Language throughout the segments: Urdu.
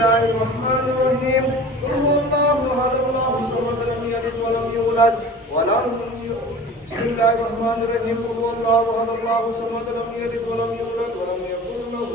الله الرحمن الرحيم قل هو الله احد الله الصمد لم يلد ولم يولد ولم بسم الله الرحمن الرحيم قل هو الله احد الله الصمد لم يلد ولم يولد ولم يكن له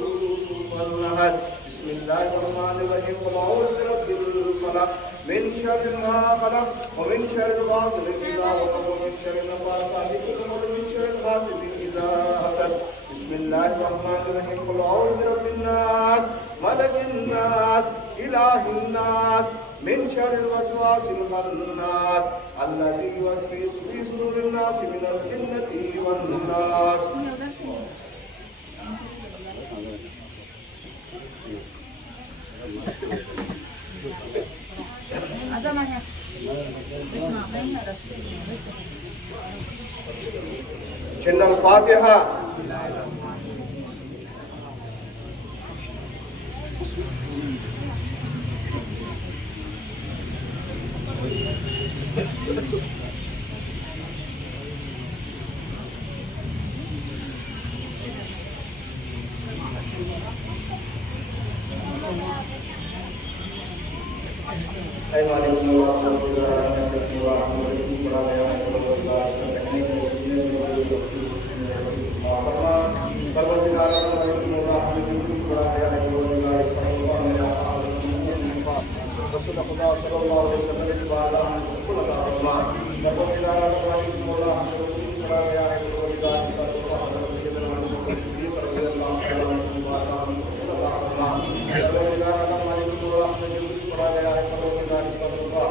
كفوا احد بسم الله الرحمن الرحيم قل اعوذ برب الفلق من شر ما خلق ومن شر غاسق اذا وقب ومن شر النفاثات في العقد ومن شر حاسد اذا حسد بسم الله الرحمن الرحيم قل اعوذ برب الناس ملك الناس اله الناس من شر الوسواس الخناس الذي يوسوس في صدور الناس من الجنة والناس. چند الفاتحة. رسول خدا صلی اللہ علیہ وسلم کی بارگاہ میں بالکل عطا فرما. پروردگار عالم مالک مولا پڑھا گیا ہے پروردگار اس کا تحفہ حضرت سیدنا ابوبکر صدیق رضی اللہ تعالیٰ عنہ کی بارگاہ میں بالکل عطا فرما. پروردگار عالم مالک مولا جو کچھ پڑھا گیا ہے پروردگار اس کا تحفہ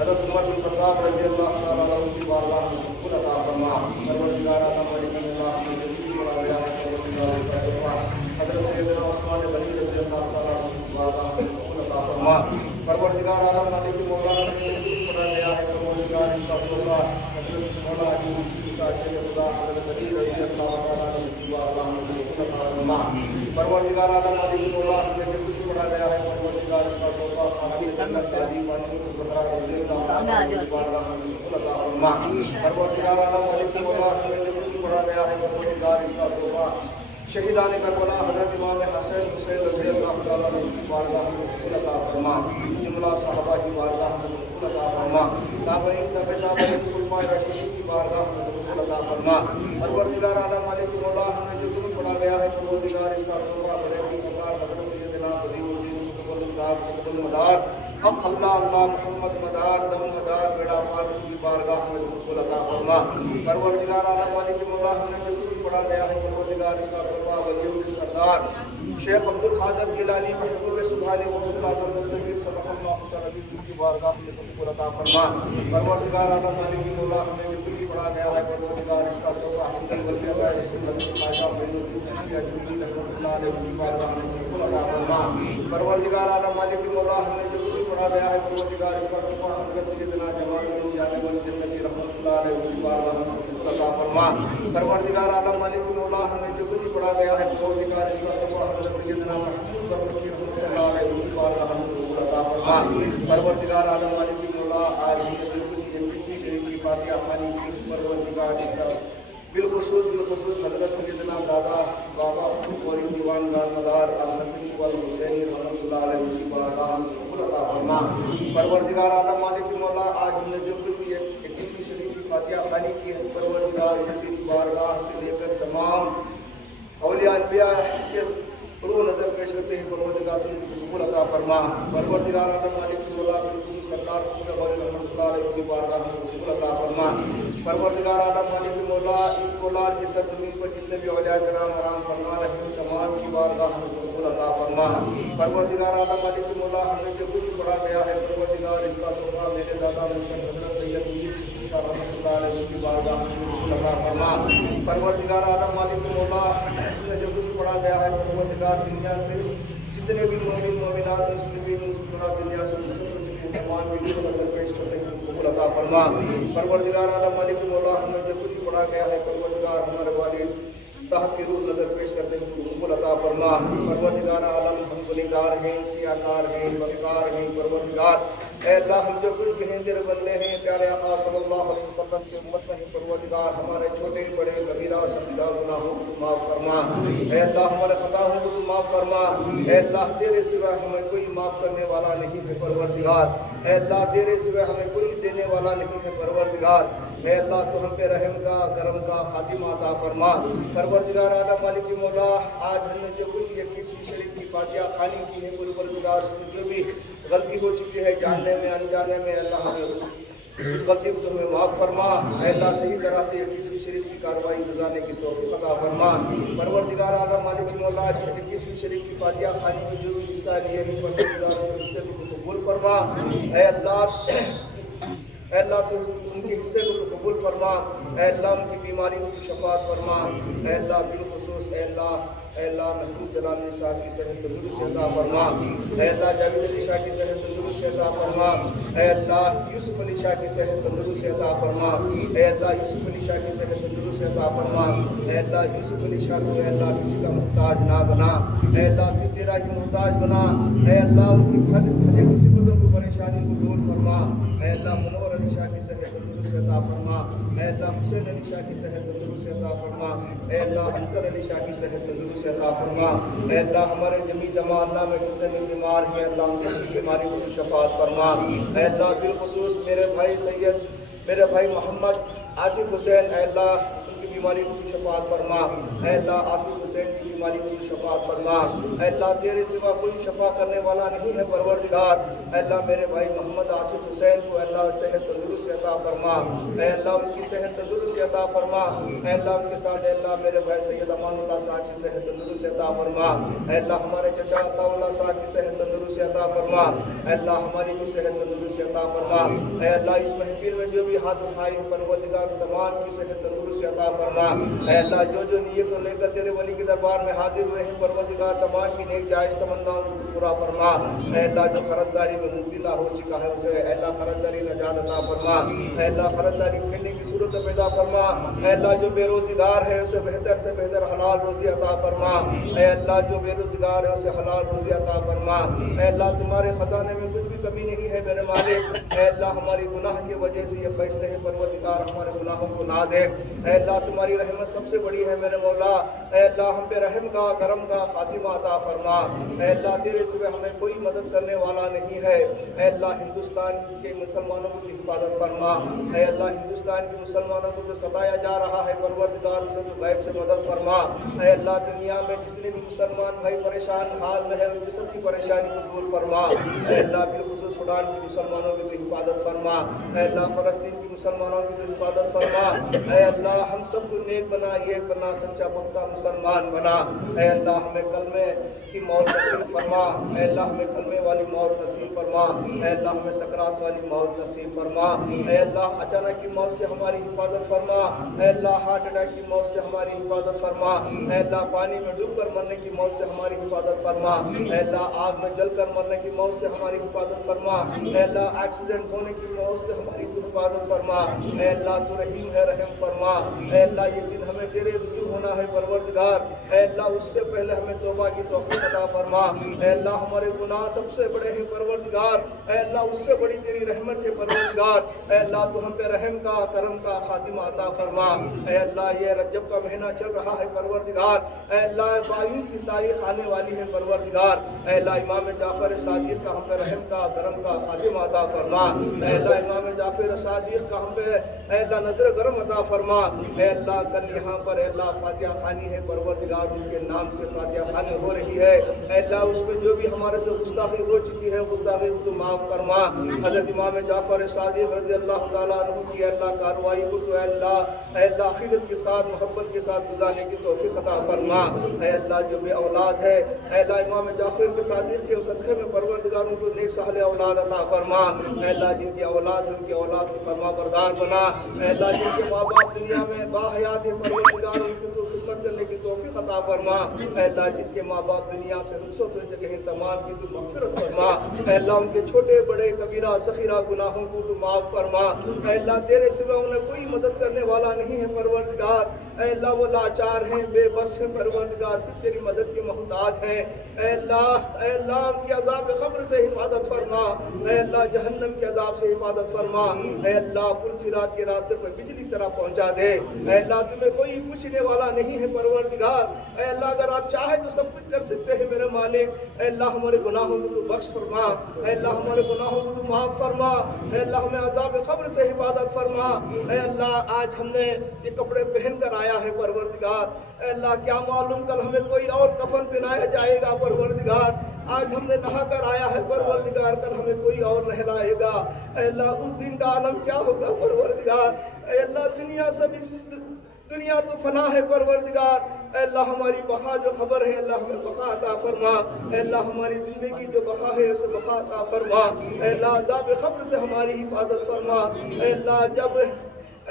حضرت عمر بن خطاب رضی اللہ تعالیٰ عنہ کی بارگاہ میں بالکل عطا فرما. پروردگار عالم مالک مولا جو کچھ پڑھا گیا ہے پروردگار اس کا تحفہ حضرت سیدنا عثمان غنی رضی اللہ تعالیٰ عنہ کی بارگاہ میں بالکل عطا فرما. پروردگار عالم مالک مولا نے پڑھا گیا ہے پروردگار اس کا تحفہ حضرت مولا علی شاہ خدا حضرت علی رضی اللہ تعالیٰ عنہ کی بارگاہ میں بالکل عطا فرما. پروردگار عالم مالک مولا نے جو کچھ پڑھا گیا ہے پروردگار اس کا تحفہ خانہ جنت دادی فاطمہ الزہرا رضی اللہ تعالیٰ عنہ کی بارگاہ میں بالکل عطا فرما. پروردگار عالم مالک مولا نے جو کچھ پڑھا گیا ہے پروردگار اس کا تحفہ شہیدان کربلا حضرت امام حسین حسین رضی اللہ تعالیٰ عنہ کی بارگاہ میں بالکل عطا فرما. جملہ صحابہ کی بارگاہ میں بالکل عطا فرما. تابعین تابعین خلفائے راشدین کی بارگاہ میں بالکل عطا فرما. پروردگار عالم مالک مولا نے جو کچھ پڑھا گیا ہے پروردگار اس کا تحفہ بڑے بڑی سرکار حضرت سیدنا بدیع الدین قطب المدار قطب المدار حق اللہ اللہ محمد مدار دم مدار بیڑا پار کی بارگاہ میں بالکل عطا فرما. پروردگار عالم مالک مولا نے جو کچھ پڑھا گیا ہے پروردگار اس کا تحفہ ولیوں کے سردار شیخ عبد القادر جیلانی محبوب سبحانی غوث اعظم دستگیر صدق اللہ علیہ کی بارگاہ میں بالکل عطا فرما. پروردگار عالم مالک مولا نے جو کچھ پڑھا گیا ہے پروردگار اس کا تحفہ حمد الولی علیہ حضرت خواجہ معین الدین چشتی اجمیری رحمۃ اللہ علیہ کی بارگاہ میں بالکل عطا فرما. پروردگار عالم مالک مولا نے جو کچھ پڑھا گیا ہے پروردگار اس کا تحفہ حضرت سیدنا جمال الدین جامع الجنتی رحمۃ اللہ علیہ کی بارگاہ میں بالکل عطا فرما. پروردگار عالم مالک مولا نے جو کچھ پڑھا گیا ہے پروردگار اس کا تحفہ حضرت سیدنا محمود فرمکی رحمۃ اللہ علیہ کی بارگاہ میں بالکل عطا فرما. پروردگار عالم مالک مولا آج ہم نے بالکل 21ویں شریف کی فاتحہ خوانی کی پروردگار اس کا بالخصوص حضرت سیدنا دادا بابا قوری دیوان گان مدار الحسنی والحسینی رحمۃ اللہ علیہ کی بارگاہ میں بالکل عطا فرما. پروردگار عالم مالک مولا آج ہم نے جو بھی 21ویں شریف کی فاتحہ خوانی کی ہے پروردگار اس کی بارگاہ سے لے کر تمام اولیاء انبیاء کے روح نظر پیش کرتے ہیں پروردگار بالکل عطا فرما. پروردگار عالم مالک مولا بالکل سرکار رحمۃ اللہ علیہ کی بارگاہ میں بالکل عطا فرما. پروردگار عالم مالک مولا اس کولار کی سرزمین پر جتنے بھی اولیاء کرام آرام فرما رہے ہیں تمام کی بارگاہ میں بالکل عطا فرما. پروردگار عالم مالک مولا ہمیں جو کچھ پڑھا گیا ہے پروردگار اس کا تحفہ میرے دادا مرشد حضرت سید میر شفیع شاہ رحمۃ اللہ علیہ کی بارگاہ میں بالکل عطا فرما. پروردگار عالم مالک مولا ہمیں جو کچھ پڑھا گیا ہے پروردگار دنیا سے جتنے بھی مومن مومنات مسلمین مسلمات دنیا سے گزر چکے ہیں تمام بھی نظر پیش کرتے ہیں بالکل عطا فرما. پروردگار عالم مالک مولا ہمیں جو کچھ پڑھا گیا ہے پروردگار ہمارے والد صاحب کی روح نظر پیش کرتے ہیں بالکل عطا فرما. پروردگار عالم ہم گنہگار ہیں سیاہ کار ہیں بدکار ہیں پروردگار اے اللہ ہم جو کچھ بھی ہیں تیرے بندے ہیں پیارے آقا صلی اللہ علیہ وسلم کی امت میں پروردگار ہمارے چھوٹے بڑے کبیرہ صغیرہ گناہوں کو معاف فرما. اے اللہ ہمارے خطاؤں کو معاف معاف فرما۔ اے اللہ تیرے سوا ہمیں کوئی معاف کرنے والا نہیں ہے پروردگار، اے اللہ تیرے سوا ہمیں کوئی دینے والا نہیں ہے پروردگار۔ اے اللہ تو ہم پہ رحم کا کرم کا خاتمہ عطا فرما۔ پروردگار عالم مالک مولا، آج ہم نے جو کوئی 21ویں شریف کی فاتحہ خوانی کی ہے پروردگار، اس میں جو بھی غلطی ہو چکی ہے جاننے میں انجانے میں، اللہ ہمیں اس غلطی کو تمہیں معاف فرما۔ اے اللہ صحیح طرح سے 21ویں شریف کی کارروائی گزارنے کی توفیق عطا فرما۔ پروردگار عالم مالک مولا، جس 21ویں شریف کی فاتحہ خوانی میں جو بھی حصہ لیے ہیں پروردگار کے حصے کو قبول فرما۔ اے اللہ تو ان کے حصے کو قبول فرما۔ اے اللہ ان کی بیماری کو شفاعت فرما۔ اے اللہ بالخصوص اے اللہ محمود جلال علی صاحب کی صحت تندرستی عطا فرما۔ اے اللہ جاوید علی شاہ کی صحت تندرستی عطا فرما۔ اے اللہ یوسف علی شاہ کی صحت تندرستی عطا فرما۔ اے اللہ یوسف علی شاہ کی صحت تندرستی عطا فرما۔ اے اللہ یوسف علی شاہ کو اے اللہ کسی کا محتاج نہ بنا، اے اللہ صرف تیرا ہی محتاج بنا۔ اے اللہ ان کی ہر مصیبتوں کو پریشانی کو دور فرما۔ اے اللہ منور علی شاہ کی صحت تندرستی عطا فرما۔ اے اللہ حسین علی شاہ کی صحت تندرستی عطا فرما۔ اے اللہ انصر علی شاہ کی صحت تندرستی عطا فرما۔ اے اللہ ہمارے جمی جماع اللہ میں جتنے بھی بیمار ہیں اللہ ان سب کی بیماری کو شفاعت فرما۔ اے اللہ بالخصوص میرے بھائی محمد آصف حسین، اے اللہ ان کی بیماری کو شفاعت فرما۔ اے اللہ آصف حسین کی بیماری کو شفاعت فرما۔ اے اللہ تیرے سوا کوئی شفا کرنے والا نہیں ہے پروردگار۔ اے اللہ میرے بھائی محمد آصف حسین کو اے اللہ صحت تندرستی عطا فرما۔ اے اللہ ان کی صحت تندرستی عطا فرما۔ اے اللہ ان کے ساتھ اے اللہ میرے بھائی سید امان اللہ صاحب کی صحت تندرستی عطا فرما۔ اے اللہ ہمارے چچا عطا اللہ صاحب کی صحت تندرستی عطا فرما۔ اے اللہ ہماری بھی صحت تندرستی عطا فرما۔ اے اللہ اس محفل میں جو بھی ہاتھ اٹھائے ہیں پروردگار تمام کی صحت تندرستی عطا فرما۔ اے اللہ جو نیت لے کر تیرے ولی کے دربار میں حاضر ہوئے ہیں پروردگار تمام کی نیک جائز تمناؤں کو پورا فرما۔ اے اللہ جو قرضداری میں مبتلا ہو چکا ہے اسے اے اللہ قرضداری نجات عطا فرما۔ اے اللہ قرضداری پھیلنے کی صورت پیدا فرما۔ اے اللہ جو بے روزگار ہے اسے بہتر سے بہتر حلال روزی عطا فرما۔ اے اللہ جو بے روزگار ہے اسے حلال روزی عطا فرما۔ اے اللہ تمہارے خزانے میں کچھ بھی کمی نہیں ہے میرے مالک۔ اے اللہ ہماری گناہ کی وجہ سے یہ فیصلے ہیں پروردگار ہمارے گناہوں کو نہ دے۔ اے اللہ تمہاری رحمت سب سے بڑی ہے میرے مولا۔ اے اللہ ہم پہ رحم کا کرم کا خاتمہ عطا فرما۔ اے اللہ تیرے سوا ہمیں کوئی مدد کرنے والا نہیں ہے۔ اے اللہ ہندوستان کے مسلمانوں کی حفاظت فرما۔ اے اللہ ہندوستان کے مسلمانوں کو جو ستایا جا رہا ہے پروردگار اسے تو غیب سے مدد فرما۔ اے اللہ دنیا میں جتنے بھی مسلمان بھائی پریشان حال میں ہے ان کی سب کی پریشانی کو دور فرما۔ اے اللہ بالخصوص سوڈان کے مسلمانوں کی تو حفاظت فرما۔ اے اللہ فلسطین کے مسلمانوں کی تو حفاظت فرما۔ اے اللہ ہم سب کو نیک بنا، ایک بنا، سچا پکا مسلمان بنا۔ اے اللہ ہمیں کلمے کی موت نصیب فرما۔ اے اللہ ہمیں کلمے والی موت نصیب فرما۔ اے اللہ ہمیں سکرات والی موت نصیب فرما۔ اے اللہ اچانک کی موت سے ہماری حفاظت فرما۔ اے اللہ ہارٹ اٹیک کی موت سے ہماری حفاظت فرما۔ اے اللہ پانی میں ڈوب کر مرنے کی موت سے ہماری حفاظت فرما۔ اے اللہ آگ میں جل کر مرنے کی موت سے ہماری حفاظت فرما۔ اے اللہ ایکسیڈنٹ ہونے کی موت سے ہماری حفاظت فرما۔ اے اللہ تو رحیم ہے، رحم فرما۔ اے اللہ یہ دن ہمیں تیرے رجوع ہونا ہے پروردگار۔ اے اللہ اس سے پہلے ہمیں توبہ کی توفیق عطا فرما۔ اے اللہ ہمارے گناہ سب سے بڑے ہیں پروردگار۔ اے اللہ اس سے بڑی تیری رحمت ہے پروردگار۔ اے اللہ تو ہم پہ رحم کا کرم کا خاتمہ عطا فرما۔ اے اللہ یہ رجب کا مہینہ چل رہا ہے پروردگار۔ اے اللہ 22ویں تاریخ آنے والی ہے پروردگار۔ اے اللہ امام جعفر صادق کا ہم پہ رحم کا کرم کا خاتمہ عطا فرما۔ اے اللہ امام جعفر صادق کا ہم پہ اے اللہ نظر کرم عطا فرما۔ اے اللہ کل یہاں پر اے اللہ فاتحہ خوانی ہے پروردگار، اس کے نام سے فاتحہ خوانی ہو رہی ہے۔ اے اللہ اس میں جو بھی ہمارے سے گستاخی ہو چکی ہے گستاخی کو تو معاف فرما۔ حضرت امام جعفر صادق رضی اللہ تعالیٰ عنہ کی اے اللہ کارروائی کو تو اے اللہ عقیدت کے ساتھ محبت کے ساتھ گزارنے کی توفیق عطا فرما۔ اے اللہ جو بے اولاد ہے اے اللہ امام جعفر کے صادق کے صدقے میں پروردگار ان کو نیک صالح اولاد عطا فرما۔ اے اللہ جن کی اولاد ہے ان کی اولاد کو فرما بردار بنا۔ اے اللہ جن کے ماں باپ دنیا میں باحیات ہیں پروردگار ان کو تو خدمت کرنے کی توفیق عطا فرما۔ اے اللہ جن کے ماں باپ دنیا سے رخصت ہو چکے ہیں تمام کی تو مغفرت فرما۔ اے اللہ ان کے چھوٹے بڑے کبیرہ صغیرہ گناہوں کو تو معاف فرما۔ اے اللہ تیرے سوا انہیں کوئی مدد کرنے والا نہیں ہے پروردگار۔ اے اللہ وہ لاچار ہیں، بے بس ہیں پروردگار، صرف تیری مدد کی محتاج ہیں۔ اے اللہ ان کی عذاب قبر سے حفاظت فرما، اے اللہ جہنم کے عذاب سے حفاظت فرما، اے اللہ پل صراط کے راستے پر بجلی طرح پہنچا دے۔ اے اللہ تمہیں کوئی پوچھنے والا نہیں ہے پروردگار، اے اللہ اگر آپ چاہے تو سب کچھ کر سکتے ہیں میرے مالک۔ اے اللہ ہمارے گناہوں کو تو بخش فرما، اے اللہ ہمارے گناہوں کو تو معاف فرما، اے اللہ ہمیں عذاب قبر سے حفاظت فرما۔ اے اللہ آج ہم نے یہ کپڑے پہن کر آیا ہے پروردگار، اے اللہ کیا معلوم کل ہمیں کوئی اور کفن پہنایا جائے گا پروردگار۔ آج ہم نے نہا کر آیا ہے پروردگار، کل ہمیں کوئی اور نہلائے گا۔ اے اللہ اس دن کا عالم کیا ہوگا پروردگار۔ اے اللہ دنیا تو فنا ہے پروردگار، اے اللہ ہماری بقا جو خبر ہے اللہ ہمیں بقا عطا فرما، اے اللہ ہماری زندگی جو بقا ہے اسے بقا عطا فرما، اے اللہ عذاب قبر سے ہماری حفاظت فرما۔ اے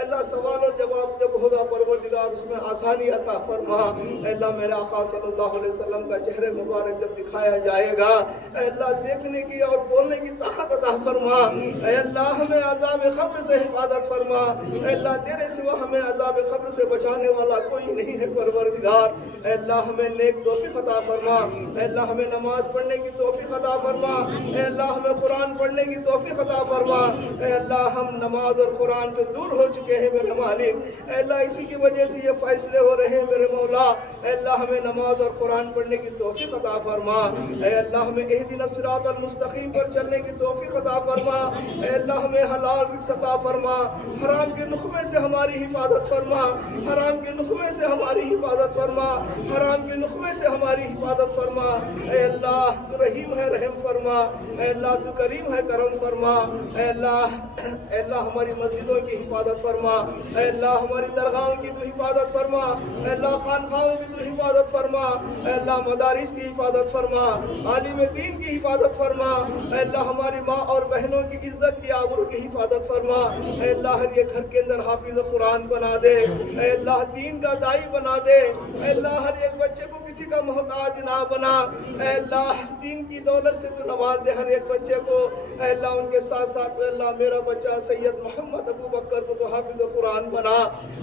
اللہ سوال اور جواب جب ہوگا پروردگار اس میں آسانی عطا فرما۔ اے اللہ میرے آقا صلی اللہ علیہ وسلم کا چہرے مبارک جب دکھایا جائے گا، اے اللہ دیکھنے کی اور بولنے کی طاقت عطا فرما۔ اے اللہ ہمیں عذاب قبر سے حفاظت فرما، اے اللہ تیرے سوا ہمیں عذاب قبر سے بچانے والا کوئی نہیں ہے پروردگار۔ اے اللہ ہمیں نیک توفیق عطا فرما، اے اللہ ہمیں نماز پڑھنے کی توفیق عطا فرما، اے اللہ ہمیں قرآن پڑھنے کی توفیق عطا فرما۔ اے اللہ ہم نماز اور قرآن سے دور ہو چکے ہیں میرے مالک، اے اللہ اسی کی وجہ سے یہ فیصلے ہو رہے ہیں میرے مولا۔ اے اللہ ہمیں نماز اور قرآن پڑھنے کی توفیق عطا فرما، اے اللہ ہمیں اہدنا الصراط المستقیم پر چلنے کی توفیق عطا فرما، اے اللہ ہمیں حلال رزق عطا فرما، حرام کے نخمے سے ہماری حفاظت فرما، حرام کے نخمے سے ہماری حفاظت فرما، حرام کے نخمے سے ہماری حفاظت فرما۔ اے اللہ تو رحیم ہے رحم فرما، اے اللہ تو کریم ہے کرم فرما، اے اللہ ہماری مسجدوں کی حفاظت فرما، اے اللہ ہماری درگاہوں کی تو حفاظت فرما، اے اللہ خانقاہوں کی تو حفاظت فرما، اے اللہ مدارس کی حفاظت فرما، عالم دین کی حفاظت فرما، اے اللہ ہماری ماں اور بہنوں کی عزت کی آبرو کی حفاظت فرما، اے اللہ ہر یہ گھر کے اندر حافظ قرآن بنا دے، اے اللہ دین کا داعی بنا دے، اے اللہ ہر ایک بچے کو کسی کا محتاج نہ بنا، اے اللہ دین کی دولت سے تو نواز دے ہر ایک بچے کو، اے اللہ ان کے ساتھ ساتھ اے اللہ میرا بچہ سید محمد ابو بکر کو تو حافظ قرآن بنا،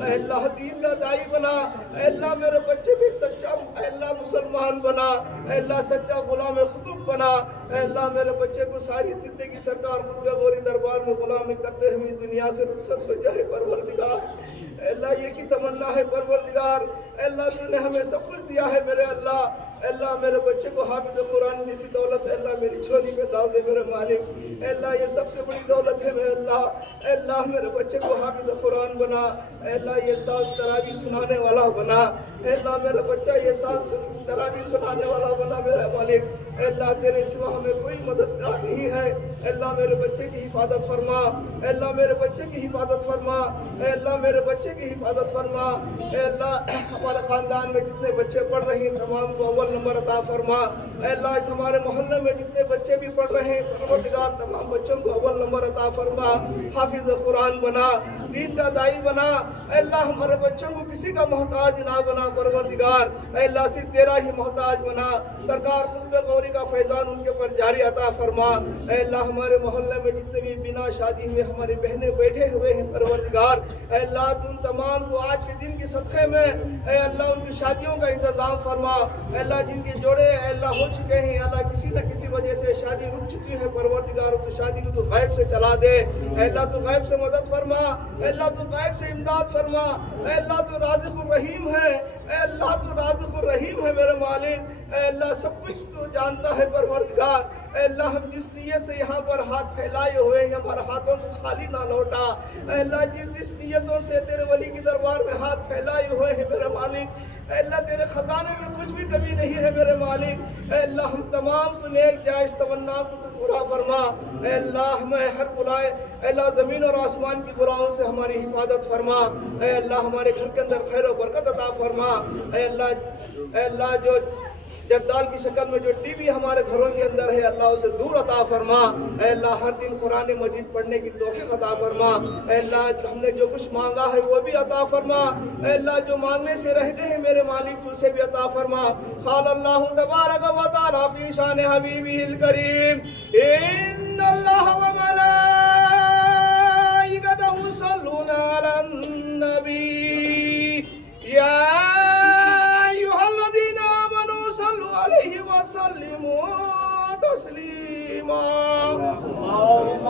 اے اللہ دین کا داعی بنا، اے اللہ میرے بچے کو ایک سچا اے اللہ مسلمان بنا، اے اللہ سچا غلام خطب بنا، اے اللہ میرے بچے کو ساری زندگی سرکار خود غوری دربار میں غلامی کرتے ہوئے دنیا سے رخصت ہو جائے پروردگار۔ اے اللہ یہ کی تمنا ہے پروردگار، اے اللہ تو نے ہمیں سب کچھ دیا ہے میرے اللہ، اے اللہ میرے بچے کو حافظ قرآن جیسی دولت اے اللہ میری جھولی میں ڈال دے میرے مالک، اے اللہ یہ سب سے بڑی دولت ہے میرے اللہ، اے اللہ میرے بچے کو حافظ قرآن بنا، اے اللہ یہ ساز تراویح سنانے والا بنا، اے اللہ میرا بچہ یہ ساز تراویح سنانے والا بنا میرے مالک، اے اللہ تیرے سوا ہمیں کوئی مددگار نہیں ہے، اے اللہ میرے بچے کی حفاظت فرما، اے اللہ میرے بچے کی حفاظت فرما، اے اللہ میرے بچے کی حفاظت فرما، اے اللہ ہمارے خاندان میں جتنے بچے پڑھ رہے ہیں تمام کو اول نمبر عطا فرما، اے اللہ اس ہمارے محلے میں جتنے بچے بھی پڑھ رہے ہیں پروردگار تمام بچوں کو اول نمبر عطا فرما، حافظ قرآن بنا، دین کا داعی بنا، اے اللہ ہمارے بچوں کو کسی کا محتاج نہ بنا پروردگار، اے اللہ صرف تیرا ہی محتاج بنا، سرکار خطب غوری کا فیضان ان کے پر جاری عطا فرما، اے اللہ ہمارے محلے میں جتنے بھی بنا شادی ہوئے ہماری بہنیں بیٹھے ہوئے ہیں پروردگار، اے اللہ تم تمام کو آج کے دن کے صدقے میں اے اللہ ان کی شادیوں کا انتظام فرما، اے اللہ جن کے جوڑے اے اللہ ہو چکے ہیں اللہ کسی نہ کسی وجہ سے شادی رک چکی ہے پروردگار ان کی شادی کو تو غیب سے چلا دے، اے اللہ تو غیب سے مدد فرما، اے اللہ تو غیب سے امداد فرما، اے اللہ تو رازق الرحیم ہے، اے اللہ تو رازق الرحیم ہے میرے مالک، اے اللہ سب کچھ تو جانتا ہے پروردگار، اے اللہ ہم جس نیت سے یہاں پر ہاتھ پھیلائے ہوئے ہیں ہمارے ہاتھوں کو خالی نہ لوٹا، اے اللہ جس نیتوں سے تیرے ولی کی دربار میں ہاتھ پھیلائے ہوئے ہیں میرے مالک، اے اللہ تیرے خزانے میں کچھ بھی کمی نہیں ہے میرے مالک، اے اللہ ہم تمام کو نیک جائز تمنا کو تو پورا فرما، اے اللہ ہمیں ہر بلائے اے اللہ زمین اور آسمان کی براؤں سے ہماری حفاظت فرما، اے اللہ ہمارے گھر کے اندر خیر و برکت عطا فرما، اے اللہ جو جدال کی شکل میں جو ٹی وی ہمارے گھروں کے اندر ہے اللہ اسے دور عطا فرما، اے اللہ ہر دن قرآن مجید پڑھنے کی توفیق عطا فرما، اے اللہ ہم نے جو کچھ مانگا ہے وہ بھی عطا فرما، اے اللہ جو مانگنے سے رہ گئے ہیں میرے مالک تو اسے بھی عطا فرما، قال اللہ تبارک و تعالی فی شان حبیبہ الکریم ان اللہ و ملائکتہ یصلون علی النبی یا